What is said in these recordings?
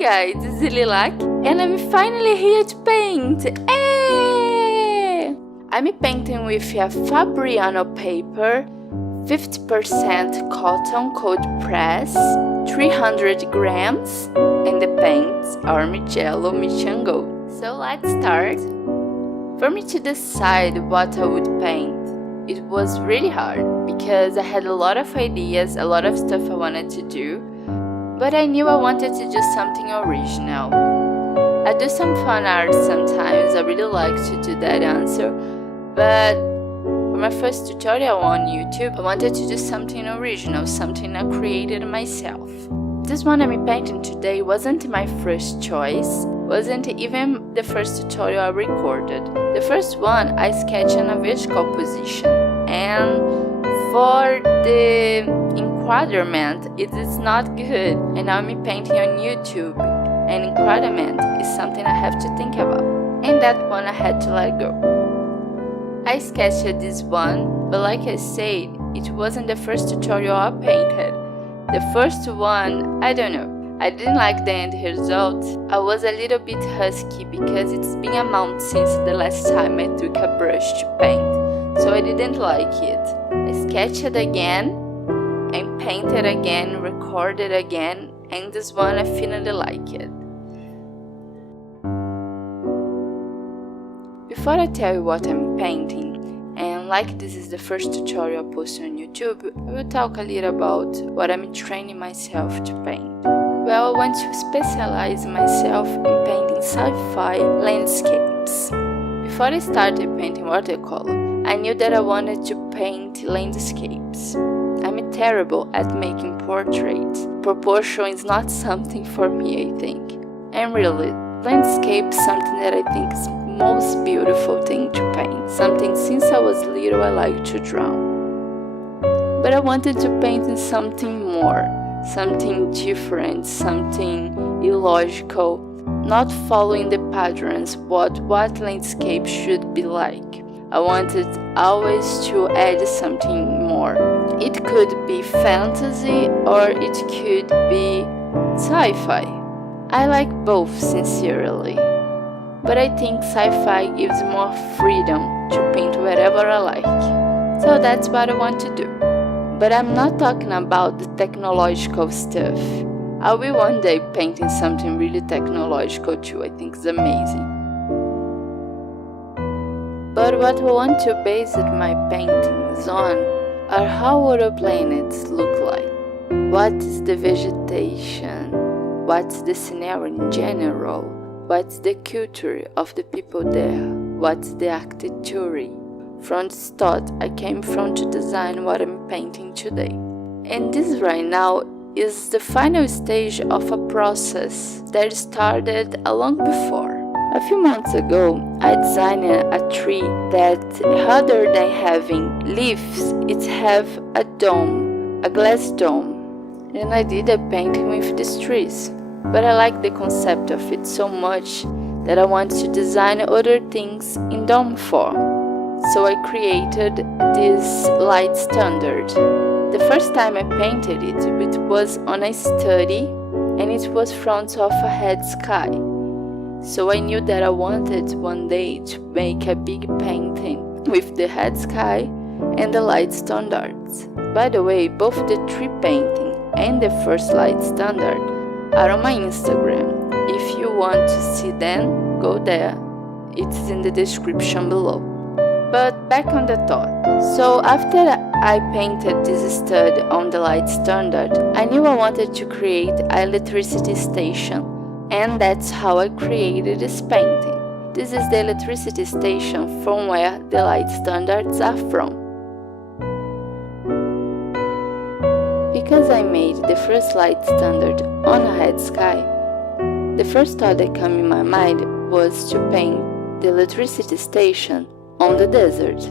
Hi guys, it's Lilac and I'm finally here to paint! Hey! I'm painting with a Fabriano paper, 50% cotton cold press, 300 grams, and the paints are Micello Michango. So let's start. For me to decide what I would paint, it was really hard because I had a lot of ideas, a lot of stuff I wanted to do, but I knew I wanted to do something original. I do some fun art sometimes, I really like to do that answer, but for my first tutorial on YouTube, I wanted to do something original, something I created myself. This one I'm painting today wasn't my first choice, wasn't even the first tutorial I recorded. The first one I sketched in a vertical position, and for the enquadrament it is not good, and now I'm painting on YouTube, and enquadrament is something I have to think about, and that one I had to let go. I sketched this one, but like I said, it wasn't the first tutorial I painted. The first one, I don't know, I didn't like the end result. I was a little bit husky because it's been a month since the last time I took a brush to paint, so I didn't like it. I sketched it again and painted again, recorded again, and this one I finally like it. Before I tell you what I'm painting, and like this is the first tutorial I post on YouTube, I will talk a little about what I'm training myself to paint. Well, I want to specialize myself in painting sci-fi landscapes. Before I started painting watercolor, I knew that I wanted to paint landscapes. I'm terrible at making portraits. Proportion is not something for me, I think. And really, landscape is something that I think is most beautiful thing to paint, something since I was little I like to draw. But I wanted to paint in something more, something different, something illogical, not following the patterns what landscape should be like. I wanted always to add something more. It could be fantasy or it could be sci-fi. I like both sincerely, but I think sci-fi gives more freedom to paint whatever I like. So that's what I want to do. But I'm not talking about the technological stuff. I will one day painting something really technological too, I think it's amazing. But what I want to base my paintings on are how other planets look like. What is the vegetation? What's the scenario in general? What's the culture of the people there? What's the architecture? From this thought I came from to design what I'm painting today. And this right now is the final stage of a process that started long before. A few months ago, I designed a tree that rather than having leaves, it have a dome, a glass dome. And I did a painting with these trees. But I like the concept of it so much that I want to design other things in dome form. So I created this light standard. The first time I painted it, it was on a study and it was front of a head sky. So I knew that I wanted one day to make a big painting with the head sky and the light standards. By the way, both the tree painting and the first light standard are on my Instagram. If you want to see them, go there. It's in the description below. But back on the thought. So after I painted this stud on the light standard, I knew I wanted to create an electricity station, and that's how I created this painting. This is the electricity station from where the light standards are from. Because I made the first light standard on a head sky, the first thought that came in my mind was to paint the electricity station on the desert.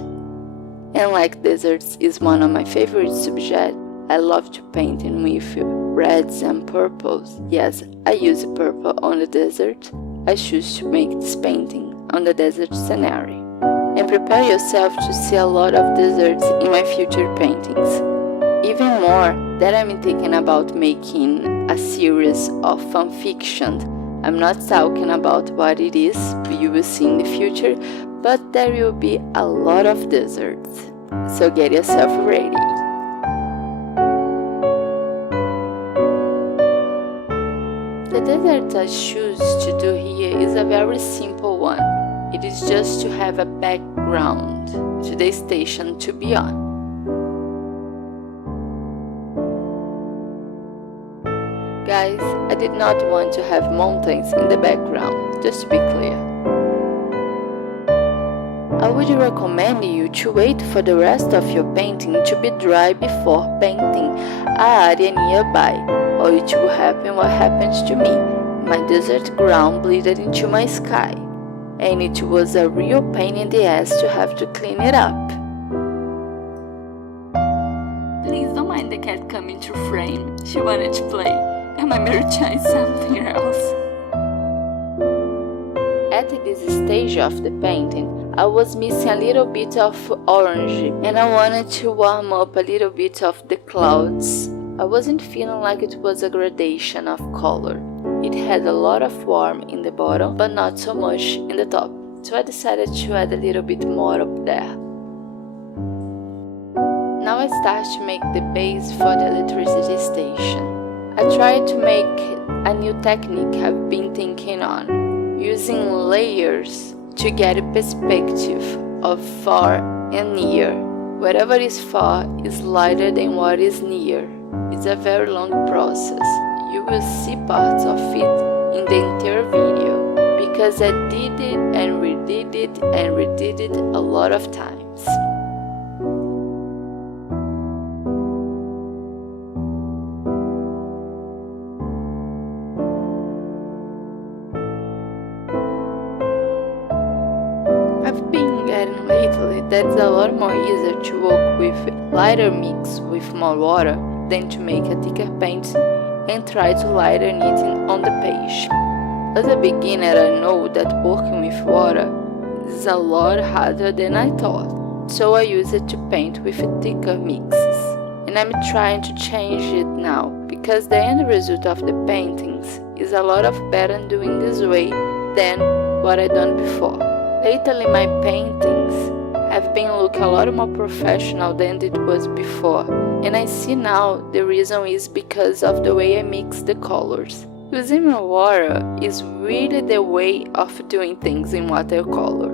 And like deserts is one of my favorite subjects, I love to paint in with reds and purples. Yes, I use purple on the desert. I choose to make this painting on the desert scenario. And prepare yourself to see a lot of deserts in my future paintings. Even more that I'm thinking about making a series of fan fiction. I'm not talking about what it is, you will see in the future, but there will be a lot of deserts. So get yourself ready. The desert I choose to do here is a very simple one. It is just to have a background to the station to be on. Guys, I did not want to have mountains in the background, just to be clear. I would recommend you to wait for the rest of your painting to be dry before painting an area nearby, or it will happen what happens to me. My desert ground bleeded into my sky, and it was a real pain in the ass to have to clean it up. Please don't mind the cat coming to frame, she wanted to play, and my mirror trying something else. At this stage of the painting, I was missing a little bit of orange, and I wanted to warm up a little bit of the clouds. I wasn't feeling like it was a gradation of color. It had a lot of warmth in the bottom, but not so much in the top. So I decided to add a little bit more up there. Now I start to make the base for the electricity station. I tried to make a new technique I've been thinking on, using layers to get a perspective of far and near. Whatever is far is lighter than what is near. It's a very long process. You will see parts of it in the entire video, because I did it and redid it and redid it a lot of times. I've been getting lately that it's a lot more easier to work with lighter mix with more water than to make a thicker paint and try to lighten it on the page. As a beginner, I know that working with water is a lot harder than I thought, so I use it to paint with thicker mixes. And I'm trying to change it now, because the end result of the paintings is a lot of better doing this way than what I done before. Lately, my paintings have been looking a lot more professional than it was before, and I see now the reason is because of the way I mix the colors. Using water is really the way of doing things in watercolor.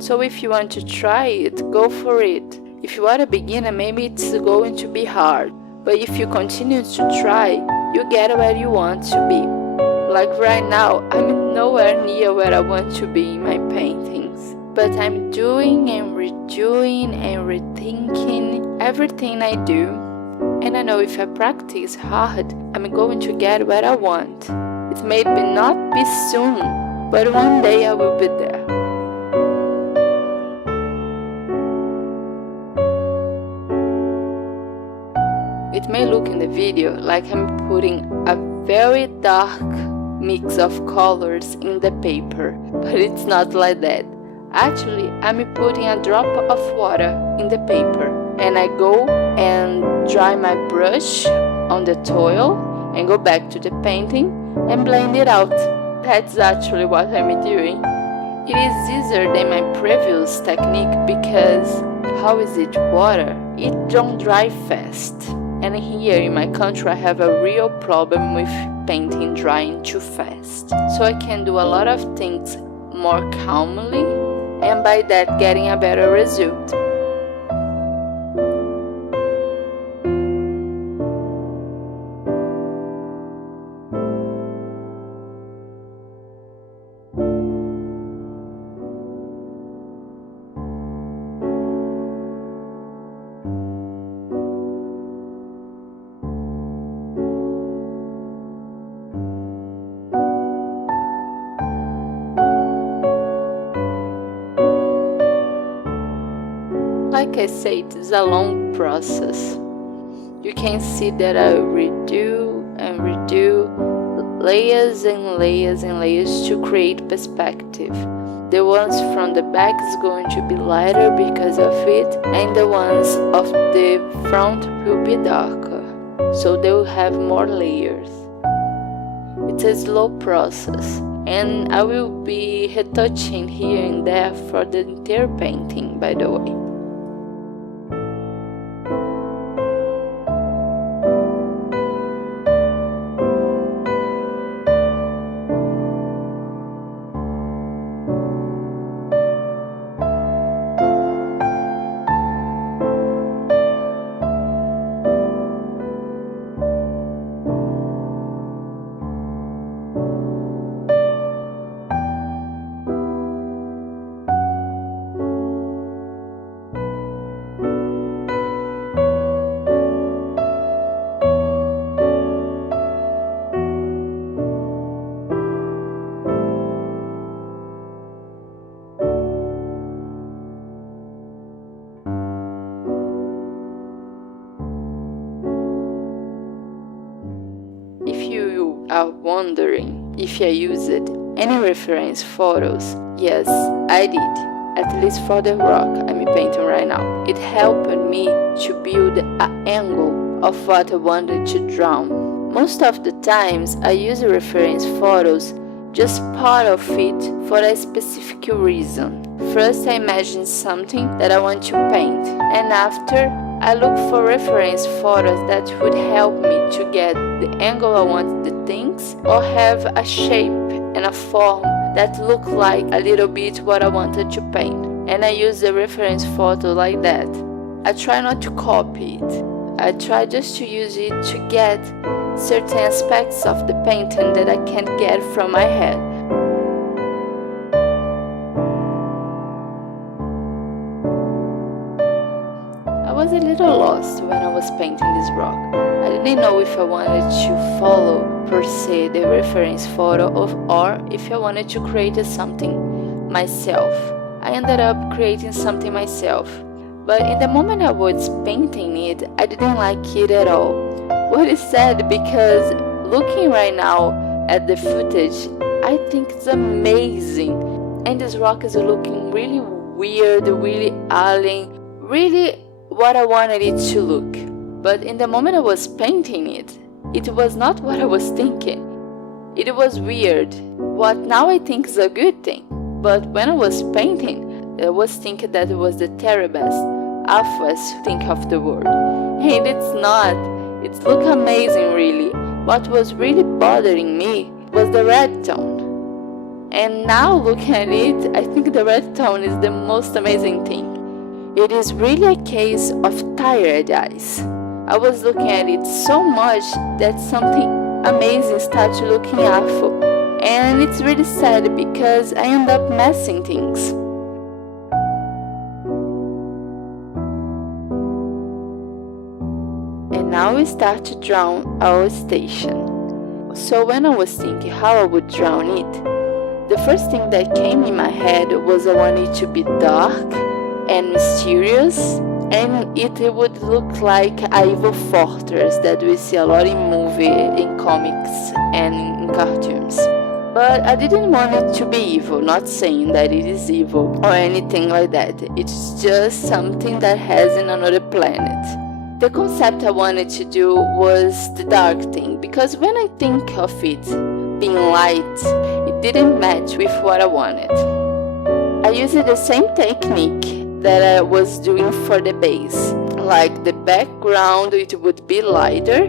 So if you want to try it, go for it. If you are a beginner, maybe it's going to be hard, but if you continue to try, you get where you want to be. Like right now, I'm nowhere near where I want to be in my paintings, but I'm doing and redoing and rethinking everything I do, and I know if I practice hard, I'm going to get where I want. It may not be soon, but one day I will be there. It may look in the video like I'm putting a very dark mix of colors in the paper, but it's not like that. Actually, I'm putting a drop of water in the paper, and I go and dry my brush on the towel and go back to the painting and blend it out. That's actually what I'm doing. It is easier than my previous technique because, how is it water? It don't dry fast. And here in my country I have a real problem with painting drying too fast. So I can do a lot of things more calmly, and by that getting a better result. Like I said, it's a long process. You can see that I redo and redo layers and layers and layers to create perspective. The ones from the back is going to be lighter because of it, and the ones of the front will be darker, so they will have more layers. It's a slow process, and I will be retouching here and there for the entire painting, by the way. If you are wondering if I used any reference photos, yes, I did, at least for the rock I'm painting right now. It helped me to build an angle of what I wanted to draw. Most of the times I use reference photos just part of it for a specific reason. First I imagine something that I want to paint, and after I look for reference photos that would help me to get the angle I want the things, or have a shape and a form that look like a little bit what I wanted to paint. And I use the reference photo like that. I try not to copy it. I try just to use it to get certain aspects of the painting that I can't get from my head. I was a little lost when I was painting this rock. I didn't know if I wanted to follow per se the reference photo or if I wanted to create something myself. I ended up creating something myself, but in the moment I was painting it, I didn't like it at all. What is sad, because looking right now at the footage, I think it's amazing, and this rock is looking really weird, really alien, really what I wanted it to look. But in the moment I was painting it, it was not what I was thinking. It was weird, what now I think is a good thing. But when I was painting, I was thinking that it was the terriblest, awfulest thing of the world. And it's not. It looked amazing, really. What was really bothering me was the red tone. And now looking at it, I think the red tone is the most amazing thing. It is really a case of tired eyes. I was looking at it so much that something amazing started looking awful. And it's really sad because I end up messing things. And now we start to draw our station. So when I was thinking how I would draw it, the first thing that came in my head was I wanted it to be dark and mysterious, and it would look like an evil fortress that we see a lot in movies, in comics, and in cartoons. But I didn't want it to be evil, not saying that it is evil or anything like that. It's just something that has in another planet. The concept I wanted to do was the dark thing, because when I think of it being light, it didn't match with what I wanted. I used the same technique that I was doing for the base. Like the background, it would be lighter,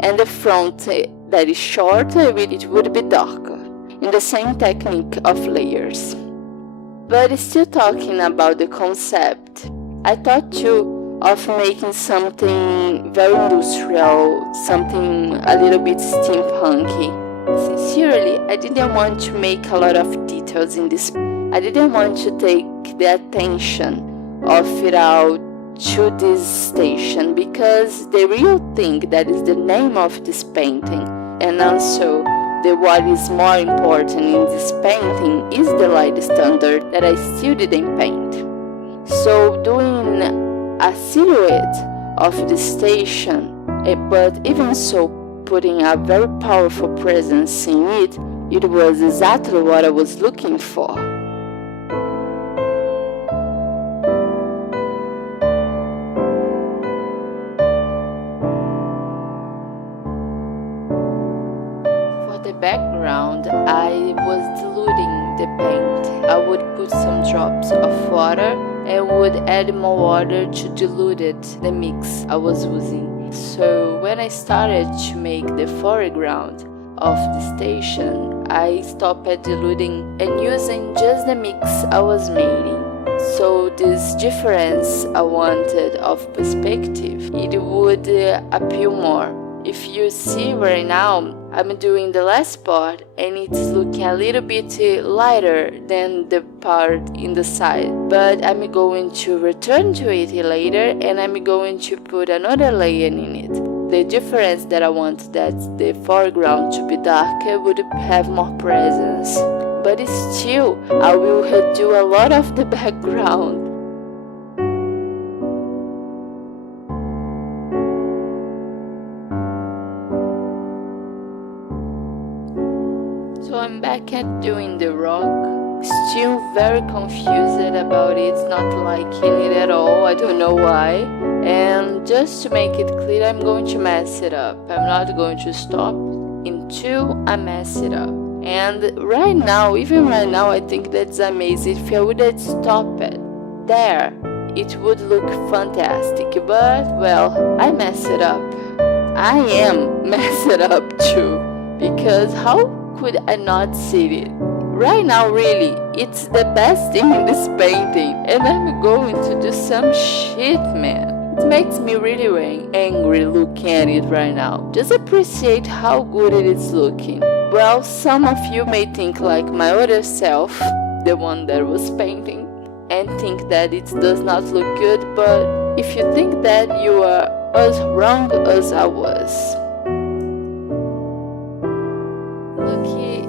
and the front that is shorter, it would be darker, in the same technique of layers. But still talking about the concept, I thought too of making something very industrial, something a little bit steampunky. Sincerely, I didn't want to make a lot of details in this. I didn't want to take the attention of it out to this station, because the real thing that is the name of this painting, and also what is more important in this painting, is the light standard that I still didn't paint. So doing a silhouette of the station, but even so putting a very powerful presence in it, it was exactly what I was looking for. paint, I would put some drops of water and would add more water to dilute the mix I was using. So when I started to make the foreground of the station, I stopped diluting and using just the mix I was making. So this difference I wanted of perspective, it would appeal more. If you see right now, I'm doing the last part and it's looking a little bit lighter than the part in the side. But I'm going to return to it later and I'm going to put another layer in it. The difference that I want that the foreground to be darker would have more presence. But still, I will redo a lot of the background. So I'm back at doing the rock, still very confused about it, not liking it at all, I don't know why. And just to make it clear, I'm going to mess it up. I'm not going to stop until I mess it up. And right now, even right now, I think that's amazing. If I would have stopped it there, it would look fantastic. But, well, I mess it up. I am mess it up too. Because how could I not see it? Right now, really, it's the best thing in this painting. And I'm going to do some shit, man. It makes me really angry looking at it right now. Just appreciate how good it is looking. Well, some of you may think like my other self, the one that was painting, and think that it does not look good, but if you think that, you are as wrong as I was.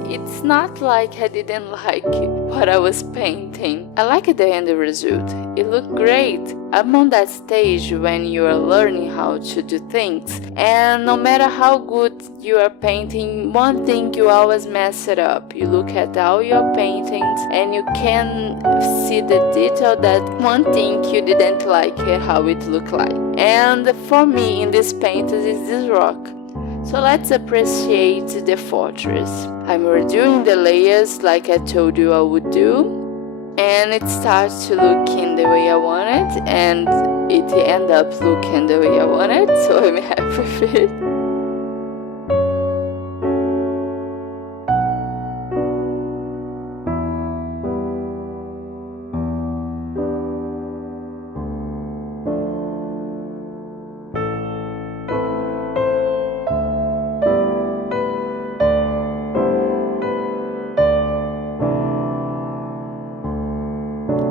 It's not like I didn't like what I was painting. I liked the end result. It looked great. I'm on that stage when you are learning how to do things, and no matter how good you are painting, one thing you always mess it up. You look at all your paintings and you can see the detail that one thing you didn't like how it looked like. And for me in this painting is this rock. So let's appreciate the fortress. I'm redoing the layers like I told you I would do, and it starts to look in the way I want it, and it ends up looking the way I want it, so I'm happy with it.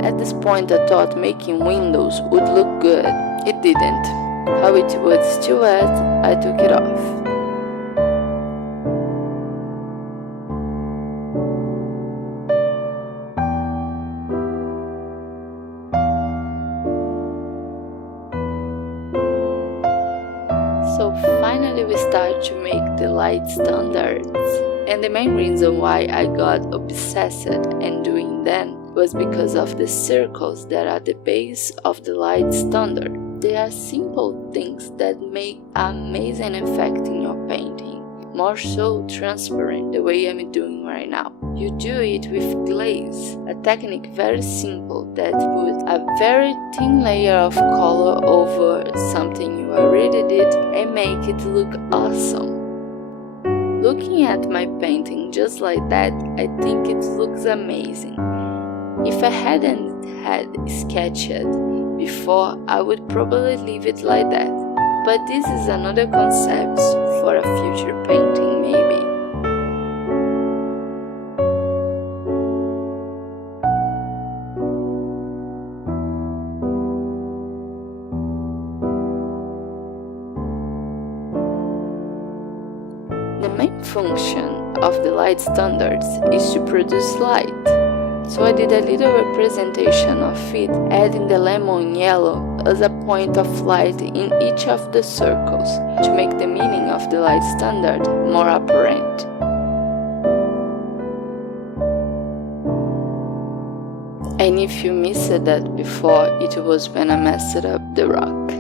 At this point I thought making windows would look good. It didn't. How it was still wet, I took it off. So finally we start to make the light standards. And the main reason why I got obsessed in doing them was because of the circles that are the base of the light standard. They are simple things that make an amazing effect in your painting, more so transparent the way I'm doing right now. You do it with glaze, a technique very simple that puts a very thin layer of color over something you already did and make it look awesome. Looking at my painting just like that, I think it looks amazing. If I hadn't had sketched it before, I would probably leave it like that. But this is another concept for a future painting, maybe. The main function of the light standards is to produce light. So I did a little representation of it, adding the lemon yellow as a point of light in each of the circles to make the meaning of the light standard more apparent. And if you missed that before, it was when I messed up the rock.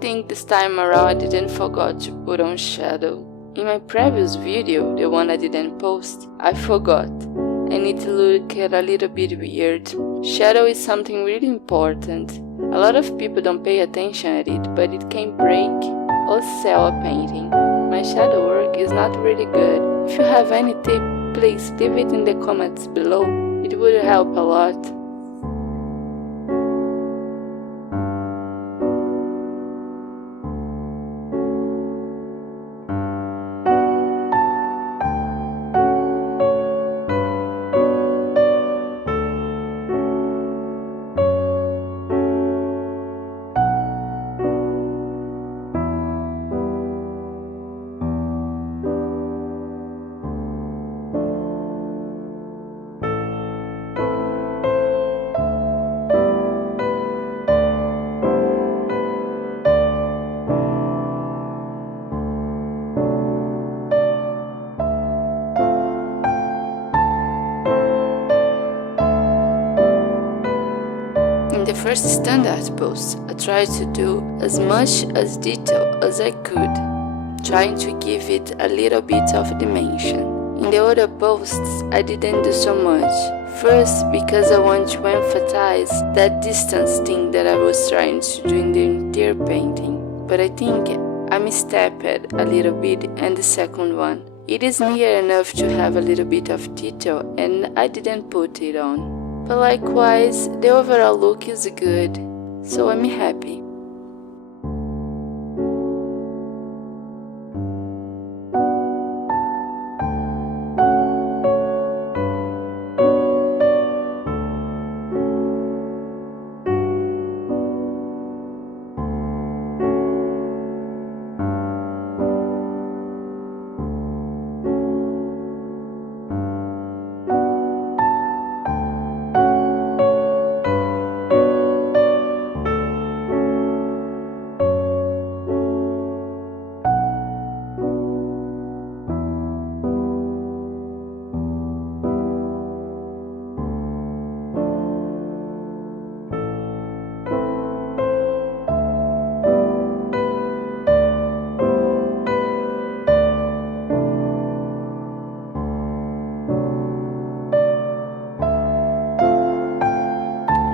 think this time around I didn't forget to put on shadow. In my previous video, the one I didn't post, I forgot, and it looked a little bit weird. Shadow is something really important. A lot of people don't pay attention at it, but it can break or sell a painting. My shadow work is not really good. If you have any tip, please leave it in the comments below. It would help a lot. In the first standard post, I tried to do as much as detail as I could, trying to give it a little bit of dimension. In the other posts, I didn't do so much. First, because I want to emphasize that distance thing that I was trying to do in the entire painting. But I think I misstepped a little bit in the second one. It is near enough to have a little bit of detail and I didn't put it on. But likewise, the overall look is good, so I'm happy.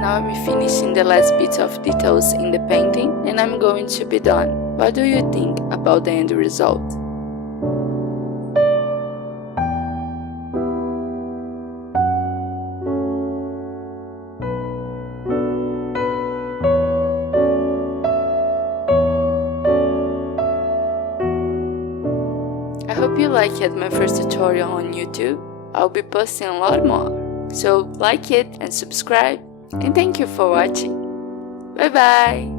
Now I'm finishing the last bits of details in the painting and I'm going to be done. What do you think about the end result? I hope you liked my first tutorial on YouTube. I'll be posting a lot more. So like it and subscribe. And thank you for watching. Bye bye!